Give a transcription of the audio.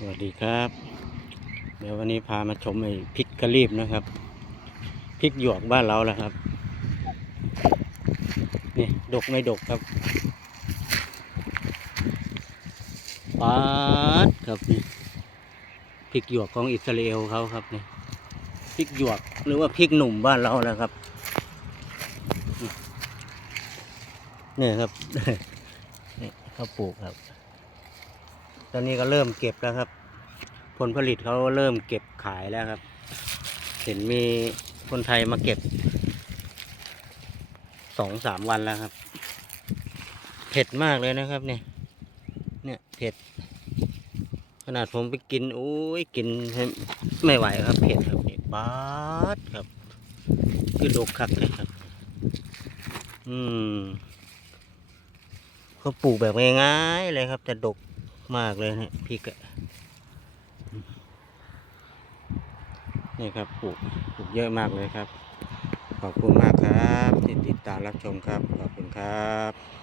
สวัสดีครับ เดี๋ยววันนี้พามาชมไอ้พริกกะรีบนะครับพริกหยวกบ้านเราแหละครับ นี่ดกไม่ดกครับปาดครับนี่พริกหยวกของอิสราเอลเขาครับนี่พริกหยวกหรือว่าพริกหนุ่มบ้านเราแหละครับนี่ครับนี่เขาปลูกครับ อนนี้ก็เริ่มเก็บแล้วครับ ผลผลิตเขาเริ่มเก็บขายแล้วครับ เห็นมีคนไทยมาเก็บสองสามวันแล้วครับ เผ็ดมากเลยนะครับ เนี่ย เนี่ยเผ็ด ขนาดผมไปกินโอ้ยกินไม่ไหวครับเผ็ดครับนี่บาดครับคือดกคักเลยครับ อืมเขาปลูกแบบง่ายๆเลยครับแต่ดก มากเลยเนี่ยพริกอะนี่ครับปลูกปลูกเยอะมากเลยครับ ขอบคุณมากครับที่ติดตามรับชมครับ ขอบคุณครับ